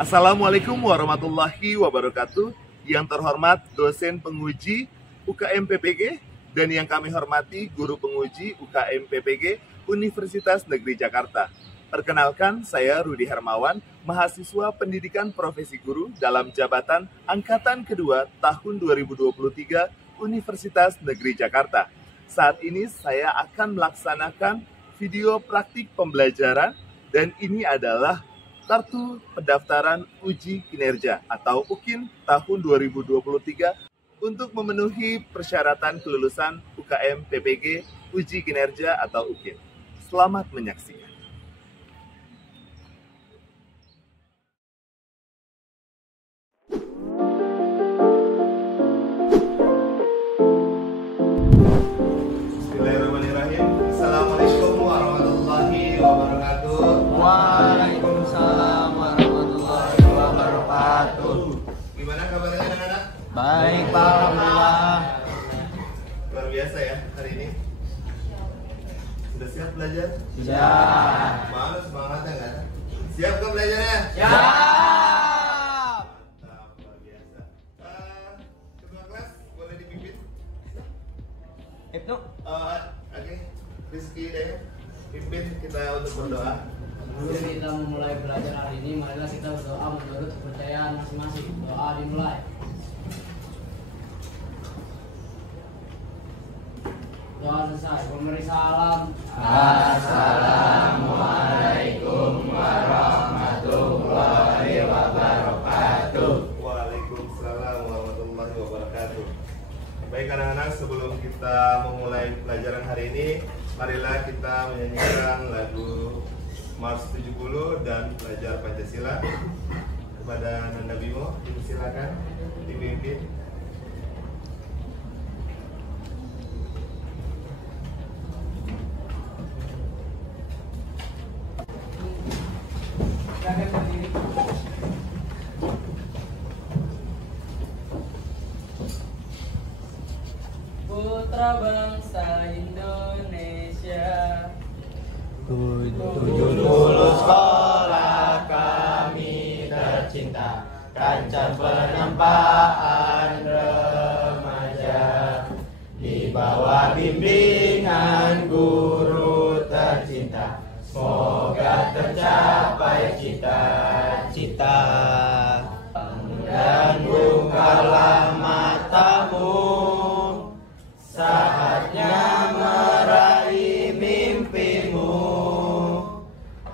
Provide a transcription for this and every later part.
Assalamualaikum warahmatullahi wabarakatuh. Yang terhormat dosen penguji UKM PPG dan yang kami hormati guru penguji UKM PPG Universitas Negeri Jakarta. Perkenalkan, saya Rudi Hermawan, mahasiswa pendidikan profesi guru dalam jabatan Angkatan Kedua tahun 2023 Universitas Negeri Jakarta. Saat ini saya akan melaksanakan video praktik pembelajaran dan ini adalah Kartu Pendaftaran Uji Kinerja atau UKIN tahun 2023 untuk memenuhi persyaratan kelulusan UKM PPG Uji Kinerja atau UKIN. Selamat menyaksikan. Bismillahirrahmanirrahim. Assalamualaikum warahmatullahi wabarakatuh. Waalaikumsalam warahmatullahi wabarakatuh. Gimana kabarnya anak-anak? Baik, Pak. Alhamdulillah. Luar biasa ya hari ini. Sudah siap belajar? Siap. Mana semangatnya nggak? Siap kan belajarnya? Siap. Mantap, luar biasa. Ketua kelas boleh dipimpin? Ibnu. Oke, Rizky deh. Pimpin kita untuk berdoa. Sebelum kita memulai belajar hari ini, marilah kita berdoa menurut kepercayaan masing-masing. Doa dimulai. Doa selesai. Memberi salam. Assalamualaikum warahmatullahi wabarakatuh. Waalaikumsalam warahmatullahi wabarakatuh. Baik anak-anak, sebelum kita memulai pelajaran hari ini, marilah kita menyanyikan lagu Mars 70 dan belajar Pancasila. Kepada Nanda Bimo, silakan dipimpin. Putra bangsa Indonesia, 70 sekolah kami tercinta, kancah penempaan remaja, di bawah bimbingan guru tercinta, semoga tercapai cita-cita. Dan bukalah matamu, saatnya meraih mimpimu.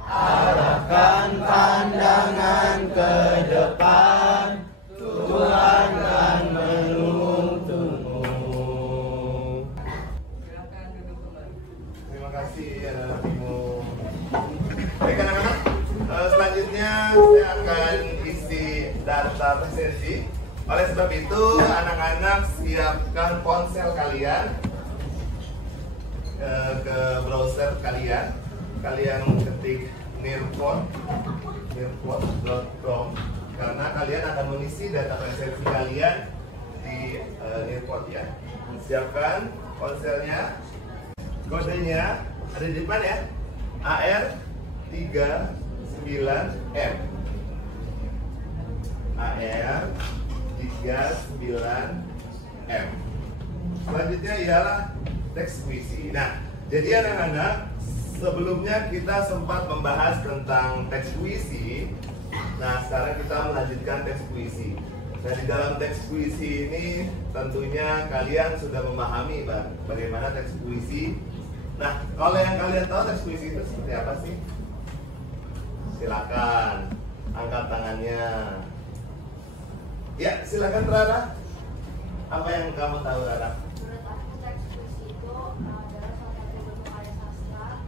Arahkan pandangan ke depan, Tuhan akan menuntunmu. silakan duduk kembali. Terima kasih anak-anak Bimo. Baik anak-anak, selanjutnya saya akan isi data presensi. Oleh sebab itu, anak-anak siapkan ponsel kalian ke browser kalian. Kalian ketik nearpod.com karena kalian akan mengisi data presensi kalian di Nearpod ya. Siapkan ponselnya. Kodenya ada di depan ya. AR39M. AR39M. Selanjutnya ialah teks puisi. Nah, jadi anak-anak, sebelumnya kita sempat membahas tentang teks puisi. Nah, sekarang kita melanjutkan teks puisi. Nah, di dalam teks puisi ini tentunya kalian sudah memahami bagaimana teks puisi. Nah, kalau yang kalian tahu teks puisi itu seperti apa sih? Silakan angkat tangannya. Ya, silakan Rara. Apa yang kamu tahu, Rara? Menurut aku teks puisi itu adalah salah satu bentuk karya sastra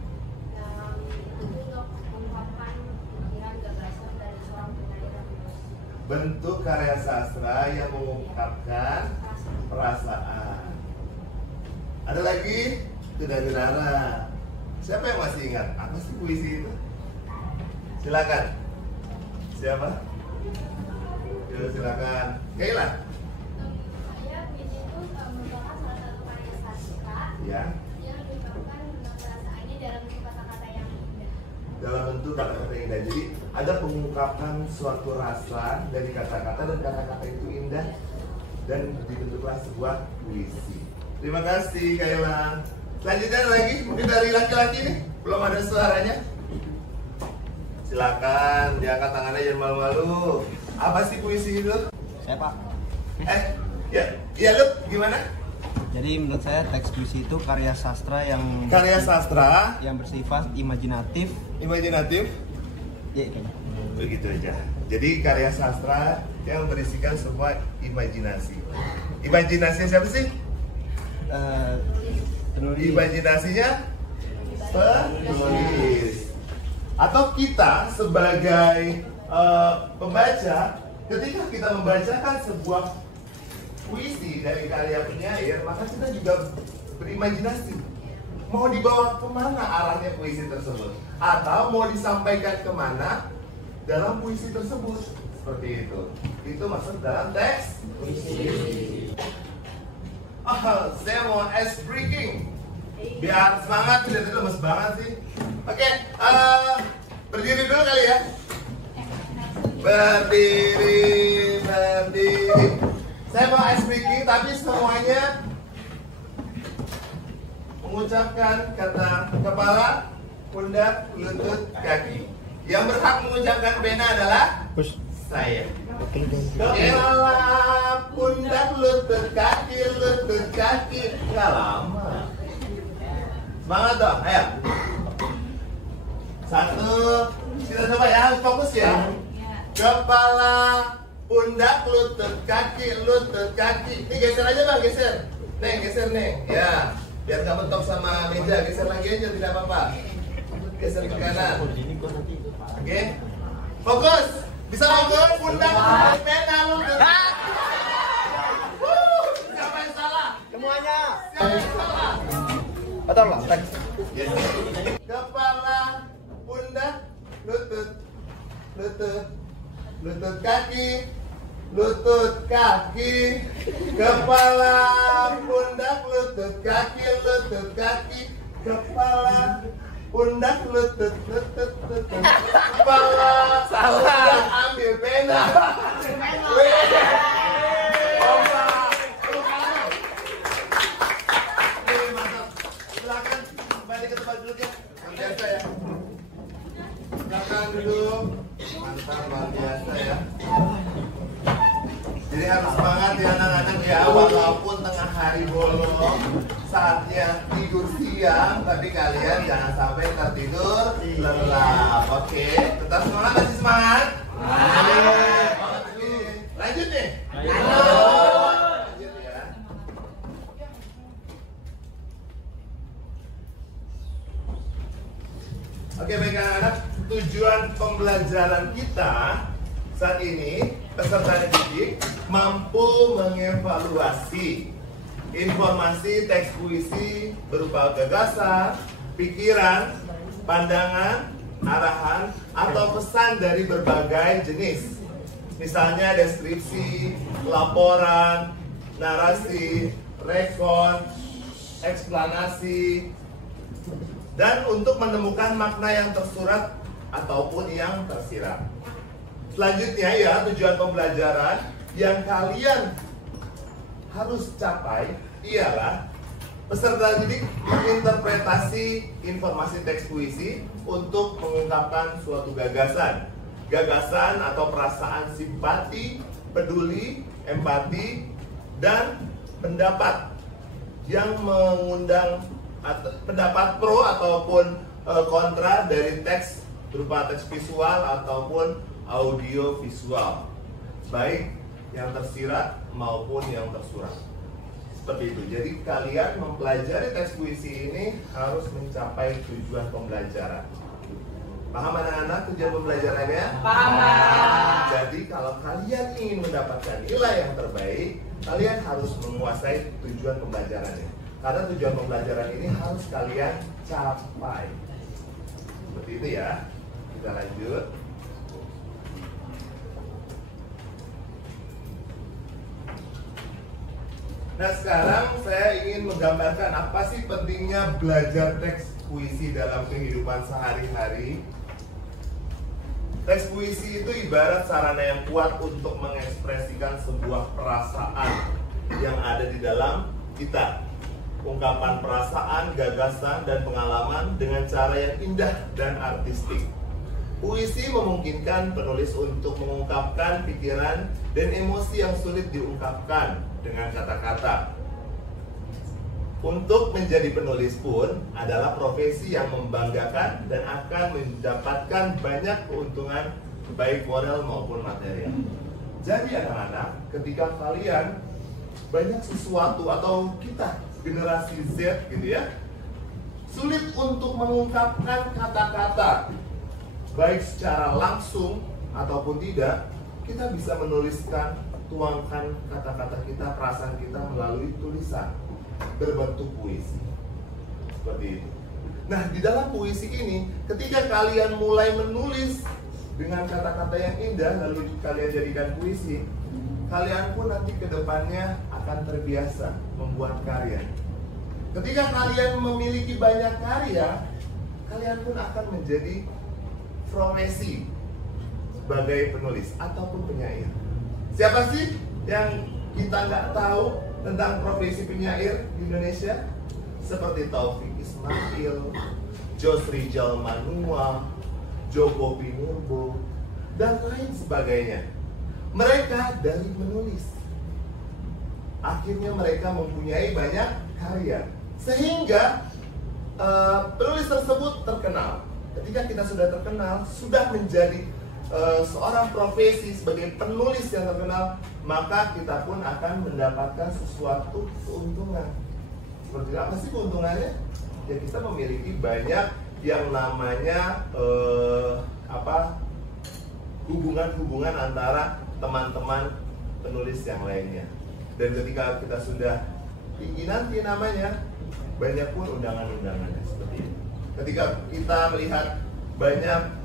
yang itu untuk mengungkapkan pikiran gagasan dari seorang penyair dan penulis. Bentuk karya sastra yang mengungkapkan perasaan. Ada lagi? Itu dari Rara. Siapa yang masih ingat? Apa sih puisi itu? Silakan. Siapa? Yo, silakan. Kaila. Saya puisi itu merupakan salah satu karya sastra Ya. yang diungkapkan tentang perasaannya dalam bentuk kata-kata yang indah. Dalam bentuk kata-kata yang indah. Jadi ada pengungkapan suatu rasa dari kata-kata, dan kata-kata itu indah dan dibentuklah sebuah puisi. Terima kasih Kayla. Selanjutnya ada lagi, mungkin dari laki-laki nih, belum ada suaranya. Silakan, diangkat tangannya, jangan malu-malu. Apa sih puisi itu? Saya Pak. Ya lu gimana? Jadi menurut saya teks puisi itu karya sastra yang bersifat imajinatif. Imajinatif? Ya, itu. Begitu aja. Jadi karya sastra yang berisikan sebuah imajinasi. Imajinasinya siapa sih? Penulis. Imajinasinya penulis. Atau kita sebagai pembaca, ketika kita membacakan sebuah puisi dari karya penyair, maka kita juga berimajinasi. Mau dibawa kemana arahnya puisi tersebut? Atau mau disampaikan kemana dalam puisi tersebut? Seperti itu. Itu masuk dalam teks puisi. Saya mau ice breaking. Biar semangat, tidak lemes banget sih. Oke, berdiri dulu kali ya. Berdiri. Saya mau ice breaking, tapi semuanya mengucapkan kata kepala, pundak, lutut, kaki. Yang berhak mengucapkan bena adalah saya. Kepala, pundak, lutut, kaki. Nggak lama. Semangat dong, ayo. Satu, kita coba ya, harus fokus ya. Kepala, pundak, lutut, kaki. Ini geser aja bang, geser. Neng, geser neng. Ya, biar nggak mentok sama meja. Geser lagi aja, tidak apa-apa. Geser ke kanan. Oke, fokus. Bisa fokus, pundak, pena, lutut. Siapa yang salah? Semuanya. Siapa yang salah? Betul lah, teks. Yes. Kepala, pundak, lutut, kaki, kepala, pundak, lutut, kaki, kepala, pundak, lutut, kepala. Salah. Ambil pena. Silakan kembali ke tempat duduknya. Biasa ya. Silakan duduk. Mantap, luar biasa ya. Jadi harus semangat ya anak-anak ya, walaupun tengah hari bolong, saatnya tidur siang, tapi kalian jangan sampai tertidur lelap. Oke, tetap semangat, masih semangat? Oke, lanjut nih. Lanjut ya. Oke, baik anak-anak, tujuan pembelajaran kita saat ini, peserta didik mampu mengevaluasi informasi teks puisi berupa gagasan, pikiran, pandangan, arahan, atau pesan dari berbagai jenis. Misalnya deskripsi, laporan, narasi, rekon, eksplanasi, dan untuk menemukan makna yang tersurat ataupun yang tersirat. Selanjutnya ya, tujuan pembelajaran yang kalian harus capai ialah peserta didik menginterpretasi informasi teks puisi untuk mengungkapkan suatu gagasan atau perasaan simpati, peduli, empati, dan pendapat yang mengundang pendapat pro ataupun kontra dari teks berupa teks visual ataupun audio visual, baik yang tersirat maupun yang tersurat. Seperti itu. Jadi kalian mempelajari teks puisi ini harus mencapai tujuan pembelajaran. Paham anak-anak tujuan pembelajarannya? Paham. Jadi kalau kalian ingin mendapatkan nilai yang terbaik, kalian harus menguasai tujuan pembelajarannya. Karena tujuan pembelajaran ini harus kalian capai. Seperti itu ya. Kita lanjut. Nah, sekarang saya ingin menggambarkan apa sih pentingnya belajar teks puisi dalam kehidupan sehari-hari. Teks puisi itu ibarat sarana yang kuat untuk mengekspresikan sebuah perasaan yang ada di dalam kita. Ungkapan perasaan, gagasan, dan pengalaman dengan cara yang indah dan artistik. Puisi memungkinkan penulis untuk mengungkapkan pikiran dan emosi yang sulit diungkapkan dengan kata-kata. Untuk menjadi penulis pun adalah profesi yang membanggakan dan akan mendapatkan banyak keuntungan baik moral maupun material. Jadi anak-anak, ketika kalian banyak sesuatu atau kita generasi Z gitu ya, sulit untuk mengungkapkan kata-kata baik secara langsung ataupun tidak, kita bisa menuliskan, tuangkan kata-kata kita, perasaan kita melalui tulisan berbentuk puisi. Seperti itu. Nah, di dalam puisi ini, ketika kalian mulai menulis dengan kata-kata yang indah, lalu kalian jadikan puisi, kalian pun nanti ke depannya akan terbiasa membuat karya. Ketika kalian memiliki banyak karya, kalian pun akan menjadi profesi sebagai penulis ataupun penyair. Siapa sih yang kita nggak tahu tentang profesi penyair di Indonesia? Seperti Taufik Ismail, Jos Rizal Manua, Joko Pinurbo, dan lain sebagainya. Mereka dari menulis, akhirnya mereka mempunyai banyak karya, sehingga penulis tersebut terkenal. Ketika kita sudah terkenal, sudah menjadi seorang profesi sebagai penulis yang terkenal, maka kita pun akan mendapatkan sesuatu keuntungan. Seperti apa sih keuntungannya? Ya, kita memiliki banyak yang namanya hubungan-hubungan antara teman-teman penulis yang lainnya. Dan ketika kita sudah tinggi nanti namanya, banyak pun undangan-undangannya seperti itu. Ketika kita melihat banyak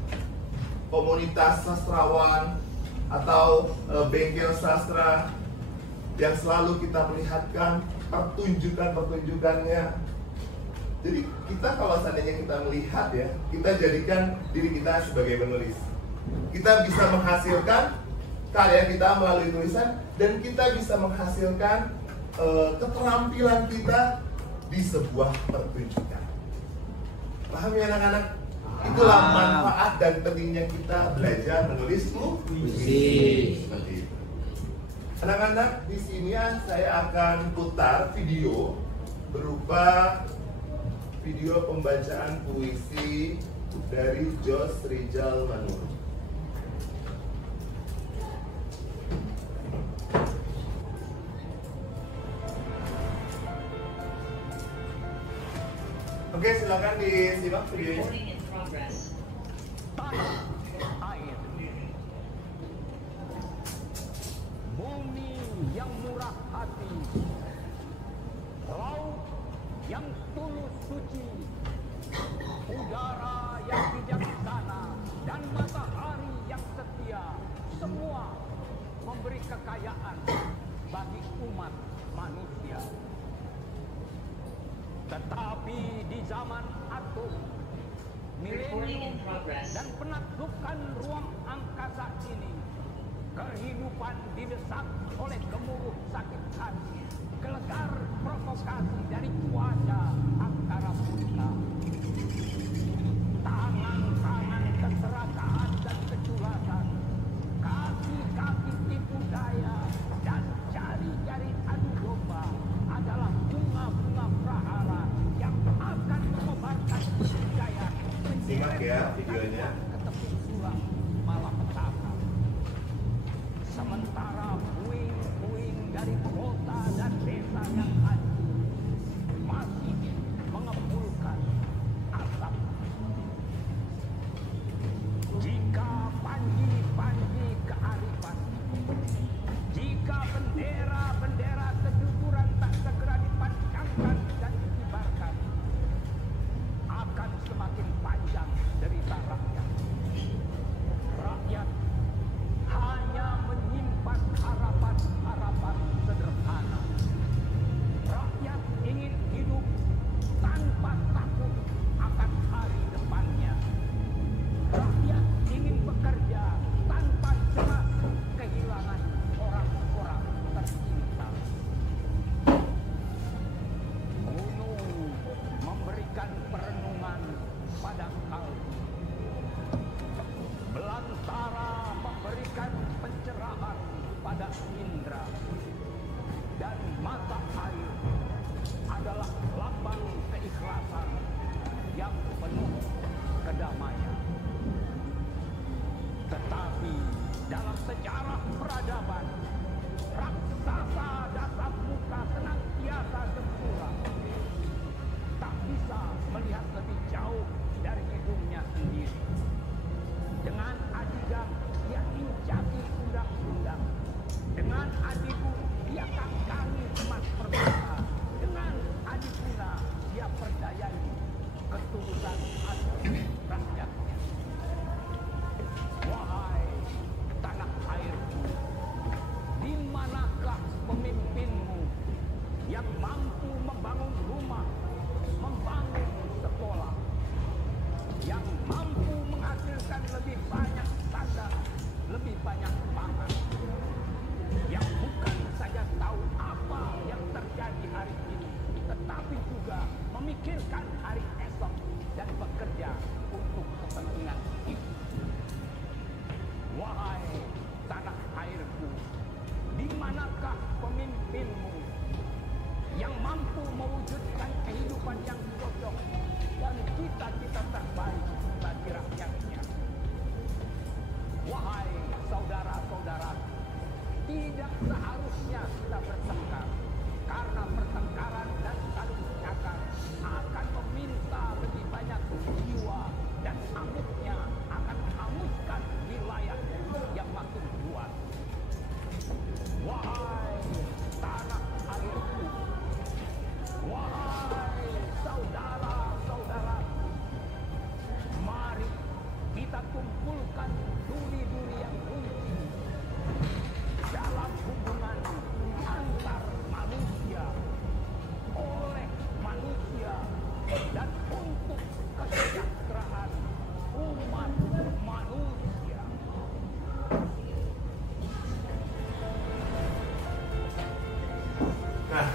komunitas sastrawan atau bengkel sastra yang selalu kita melihatkan pertunjukannya. Jadi kita kalau seandainya kita melihat ya, kita jadikan diri kita sebagai penulis. Kita bisa menghasilkan karya kita melalui tulisan, dan kita bisa menghasilkan keterampilan kita di sebuah pertunjukan. Paham ya anak-anak? Itulah manfaat dan pentingnya kita belajar menulis puisi. Seperti itu. Anak-anak, di sini saya akan putar video berupa video pembacaan puisi dari Jos Rizal Manua. Oke, silakan disimak videonya. Tanah air, bumi yang murah hati, laut yang tulus suci, udara yang bijaksana, dan matahari yang setia, semua memberi kekayaan bagi umat manusia. Tetapi di zaman atom, milenium, dan penaklukan ruang angkasa ini, kehidupan didesak oleh gemuruh sakit hati, gelegar provokasi dari cuaca angkara murka. Tangan-tangan keserakahan dan kecurahan, kaki-kaki tipu daya, dan jari-jari adu domba adalah bunga-bunga prahara yang akan mengobarkan kejayaan. Simak ya videonya. Ke tepi jurang malapetaka. Sementara puing-puing dari kota dan desa yang hancur masih mengepulkan asap. Jika panji-panji kearifan, jika bendera-bendera kejujuran tak segera dipancangkan dan dikibarkan, akan semakin panjang derita rakyat. melihat lebih jauh dari hidungnya sendiri. Dengan Adigang, ia injaki undang-undang. Dengan Adigu, dia kangkangi emas permata. Dengan Adiguna, dia perdayai ketulusan hati rakyatnya. Wahai tanah airku, di manakah pemimpinmu yang mampu membangun rumah, membangun sekolah, yang mampu menghasilkan lebih banyak tanda, lebih banyak pangan, yang bukan saja tahu apa yang terjadi hari ini, tetapi juga memikirkan hari esok dan bekerja untuk kepentingan itu. Wahai tanah airku, di manakah pemimpinmu yang mampu mewujudkan kehidupan yang cocok dan cita-cita terbaik bagi rakyatnya? Wahai saudara-saudara, tidak seharusnya kita bertengkar, karena pertengkaran dan saling cakar akan meminta lebih banyak jiwa dan amuknya akan menghanguskan wilayah yang makin luas. Wahai tanah airku, wahai saudara-saudara, mari kita kumpulkan duri-duri yang kunci dalam hubungan antar manusia, oleh manusia, dan untuk kesejahteraan umat manusia. Nah,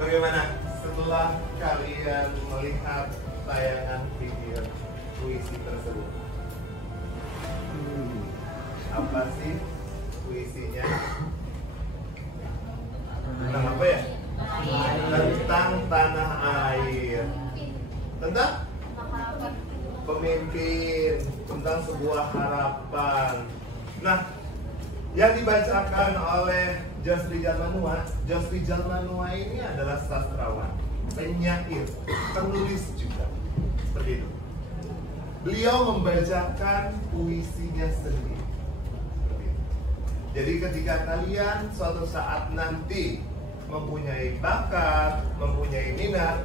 bagaimana setelah kalian melihat tayangan video puisi tersebut? Apa sih puisinya? Tentang apa ya? Tentang tanah air. Tentang pemimpin, tentang sebuah harapan. Nah, yang dibacakan oleh Josrijal Manua ini adalah sastrawan, penyair, penulis juga. Seperti itu. Beliau membacakan puisinya sendiri. Seperti itu. Jadi ketika kalian suatu saat nanti mempunyai bakat, mempunyai minat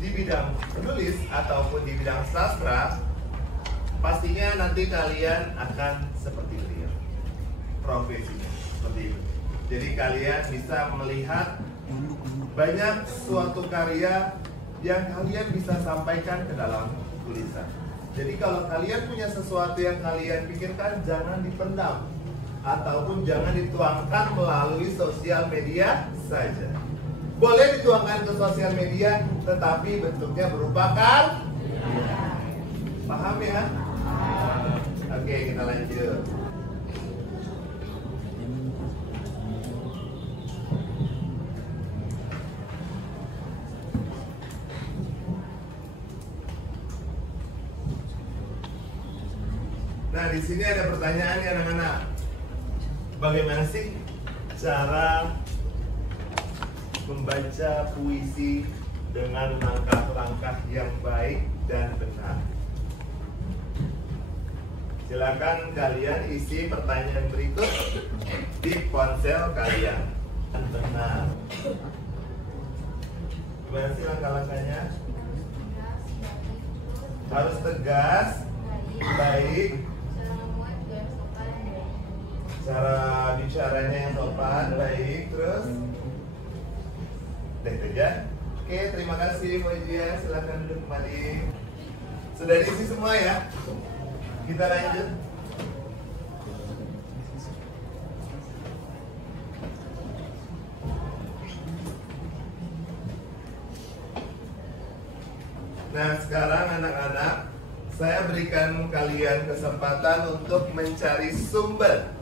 di bidang penulis ataupun di bidang sastra, pastinya nanti kalian akan seperti beliau profesinya, seperti itu. Jadi kalian bisa melihat banyak suatu karya yang kalian bisa sampaikan ke dalam tulisan. Jadi kalau kalian punya sesuatu yang kalian pikirkan, jangan dipendam ataupun jangan dituangkan melalui sosial media saja. Boleh dituangkan ke sosial media, tetapi bentuknya berupa karya. Paham ya? Oke, kita lanjut. Nah, di sini ada pertanyaan ya anak-anak. Bagaimana sih cara membaca puisi dengan langkah-langkah yang baik dan benar? Silakan kalian isi pertanyaan berikut di ponsel kalian. Benar. Gimana sih langkah-langkahnya? Harus tegas, baik, cara bicaranya yang sopan, baik, terus ya. Oke, terima kasih Bu Ijia, silakan duduk kembali. Sudah diisi semua ya? Kita lanjut. Nah, sekarang anak-anak, saya berikan kalian kesempatan untuk mencari sumber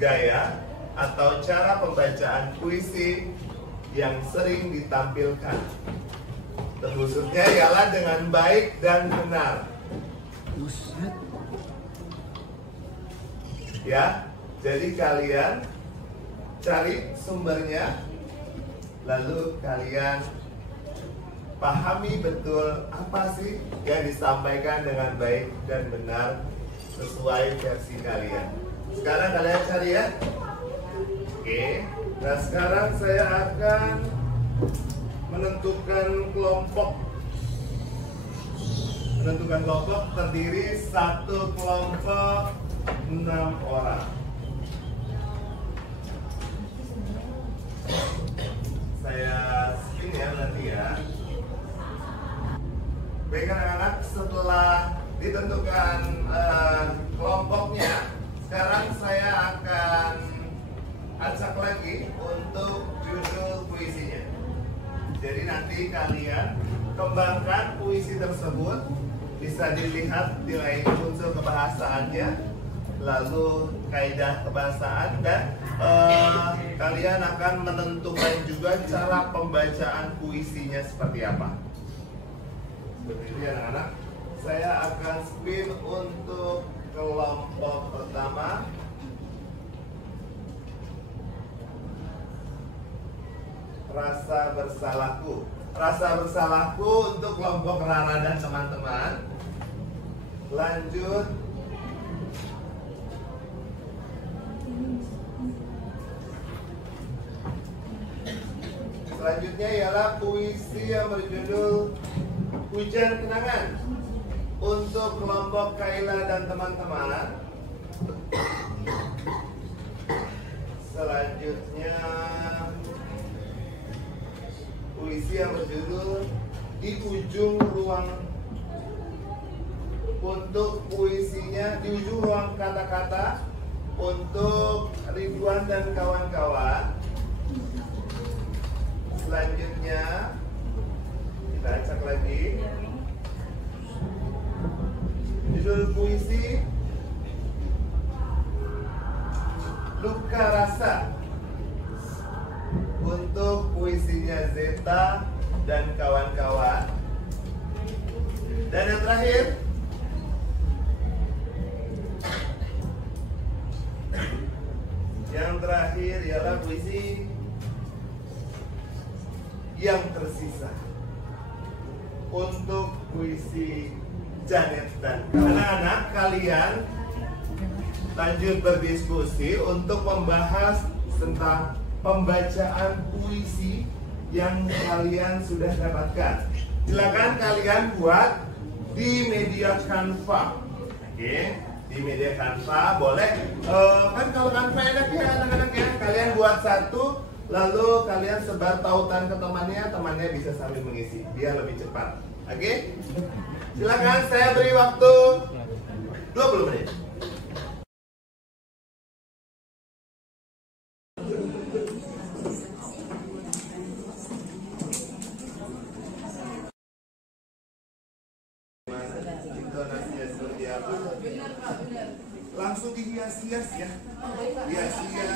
gaya atau cara pembacaan puisi yang sering ditampilkan. Terkhususnya ialah dengan baik dan benar. Ya, jadi kalian cari sumbernya, lalu kalian pahami betul apa sih yang disampaikan dengan baik dan benar sesuai versi kalian. Sekarang kalian cari ya. Oke. Nah sekarang saya akan menentukan kelompok. Menentukan kelompok terdiri satu kelompok 6 orang. Saya spin ya nanti ya. Baik anak-anak, setelah ditentukan kelompoknya, sekarang saya akan acak lagi untuk judul puisinya. Jadi nanti kalian kembangkan puisi tersebut, bisa dilihat nilai unsur kebahasaannya, lalu kaidah kebahasaan, dan kalian akan menentukan juga cara pembacaan puisinya seperti apa. Seperti itu ya anak-anak. Saya akan spin untuk kelompok pertama. Rasa bersalahku. Rasa bersalahku untuk kelompok Rara dan teman-teman. Lanjut. Selanjutnya ialah puisi yang berjudul Hujan Kenangan untuk kelompok Kaila dan teman-teman. Selanjutnya puisi yang berjudul Di Ujung Ruang, untuk puisinya Di Ujung Ruang Kata-kata untuk Ridwan dan kawan-kawan. Selanjutnya kita acak lagi judul puisi Luka Rasa untuk puisinya Zeta dan kawan-kawan. Dan yang terakhir ialah puisi Yang Tersisa untuk puisi Janet dan anak-anak. Kalian lanjut berdiskusi untuk membahas tentang pembacaan puisi yang kalian sudah dapatkan. Silakan kalian buat di media Canva. Oke, di media Canva boleh. Kan kalau Canva enak ya anak-anak ya. Kalian buat satu, lalu kalian sebar tautan ke temannya bisa sambil mengisi biar lebih cepat. Oke? Silakan, saya beri waktu 20 menit. Intonasinya seperti apa? Langsung dihias-hias ya. Hias-hias,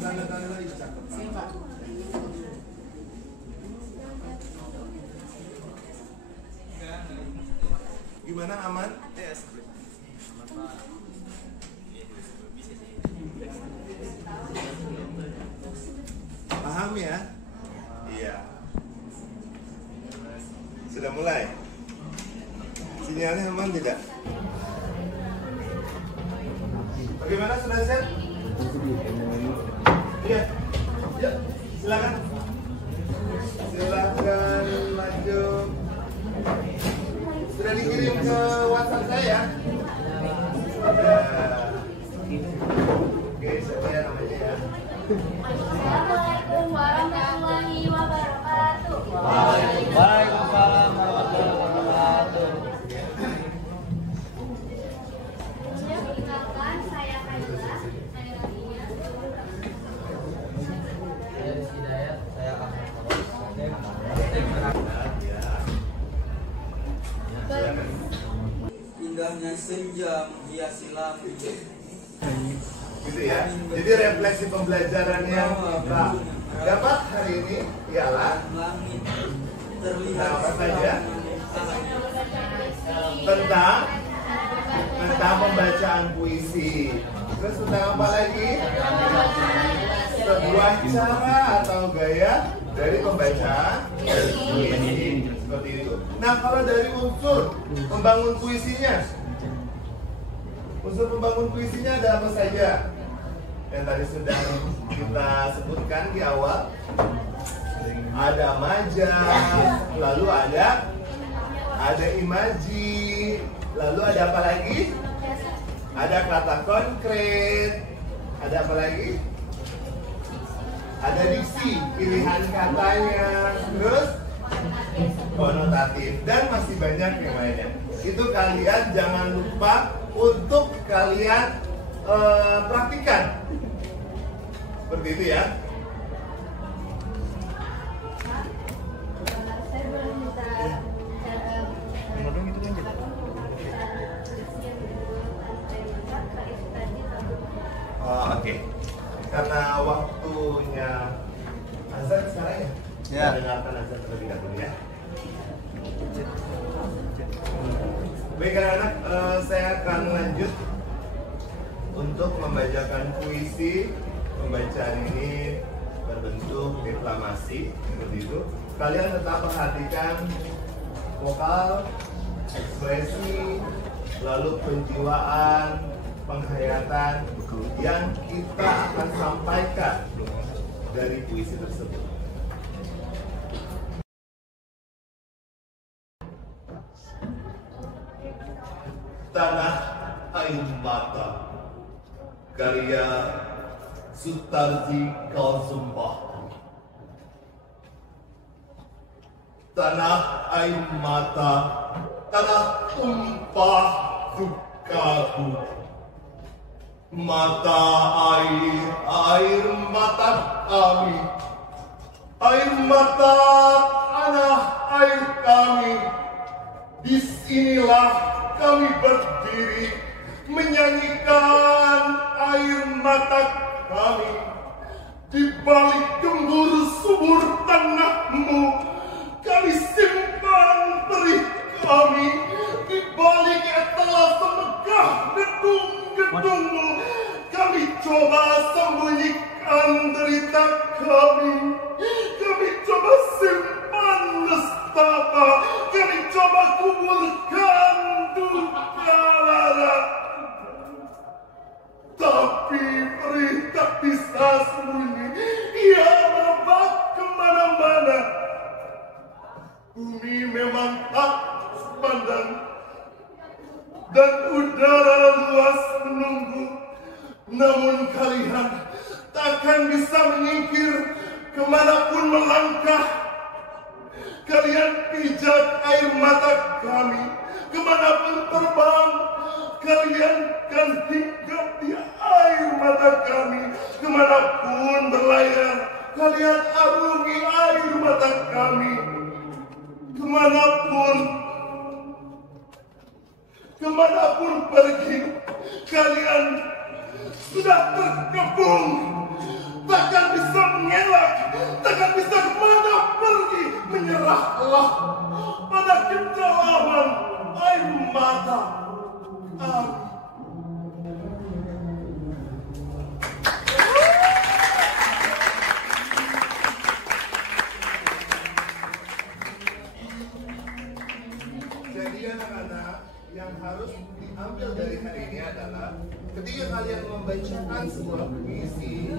tanda-tanda cakep. Gimana, aman? Yes. Paham ya? Iya. Sudah mulai? Sinyalnya aman tidak? Bagaimana, sudah siap? Iya. Ya, silakan. Silakan maju. Sudah dikirim ke WhatsApp saya. Oke, setia namanya ya. Assalamualaikum warahmatullahi wabarakatuh. Waalaikumsalam warahmatullahi wabarakatuh. Perkenalkan, saya Kaila. Saya latinya. Saya Rizky Dayat. Saya Ahmad. Indahnya senja menghiasi langit. Gitu ya. Jadi refleksi pembelajaran yang kita dapat hari ini ialah Langit terlihat apa saja? Tentang pembacaan puisi. Terus tentang apa lagi? Sebuah cara atau gaya dari pembacaan puisi seperti itu. Nah, kalau dari unsur pembangun puisinya, ada apa saja? Yang tadi sudah kita sebutkan di awal. Ada majaz, lalu ada imaji, lalu ada apa lagi? Ada kata konkret, ada apa lagi? Ada diksi, pilihan katanya, terus konotatif, dan masih banyak yang lainnya. Itu kalian jangan lupa untuk kalian praktikan. Seperti itu ya. Saya boleh minta Oke. Karena waktunya azan sekarang ya. Ya. Kita dengarkan azan terlebih dahulu ya. Baik anak-anak, saya akan lanjut untuk membacakan puisi. Pembacaan ini berbentuk deklamasi seperti itu. Kalian tetap perhatikan vokal, ekspresi, lalu penjiwaan, penghayatan yang kita akan sampaikan dari puisi tersebut. Tanah Air Mata, karya Sutarji Kalsumpah. Tanah air mata, tanah tumpah dukaku. Mata air mata kami. Air mata tanah air kami. Disinilah kami berdiri menyanyikan air mata kami. Di balik gembur subur tanahmu, kami simpan perih kami. Di balik etalase megah gedung-gedungmu, kami coba sembunyikan derita kami. Kami coba simpan nestapa. Kami coba kuburkan duka lara. Tapi perih tak bisa sembunyi. Ia merebak kemana-mana. Bumi memang tak sepandang dan udara luas menunggu. Namun kalian takkan bisa menyingkir kemanapun melangkah. Kalian pijak air mata kami. Kemanapun terbang, kalian kan hinggap di air mata kami. Kemanapun berlayar, kalian arungi air mata kami. Kemanapun pergi, kalian sudah terkepung. Takkan bisa mengelak, takkan bisa kemana pergi. Menyerahlah pada kedalaman air mata kami. Jadi anak-anak, yang harus diambil dari hari ini adalah ketika kalian membacakan sebuah puisi,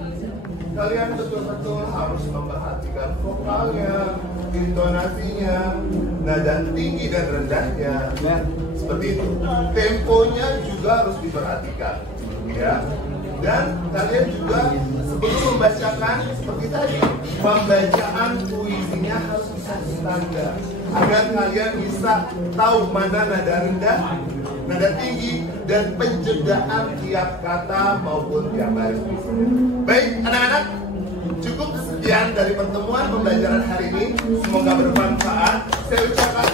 kalian betul-betul harus memperhatikan vokalnya, intonasinya, nada tinggi dan rendahnya, seperti itu. Temponya juga harus diperhatikan, ya. Dan kalian juga sebelum membacakan seperti tadi, pembacaan puisinya harus bisa standar agar kalian bisa tahu mana nada rendah, nada tinggi, dan penjedaan tiap kata maupun tiap baris. Baik anak-anak, cukup sekian dari pertemuan pembelajaran hari ini. Semoga bermanfaat. Saya ucapkan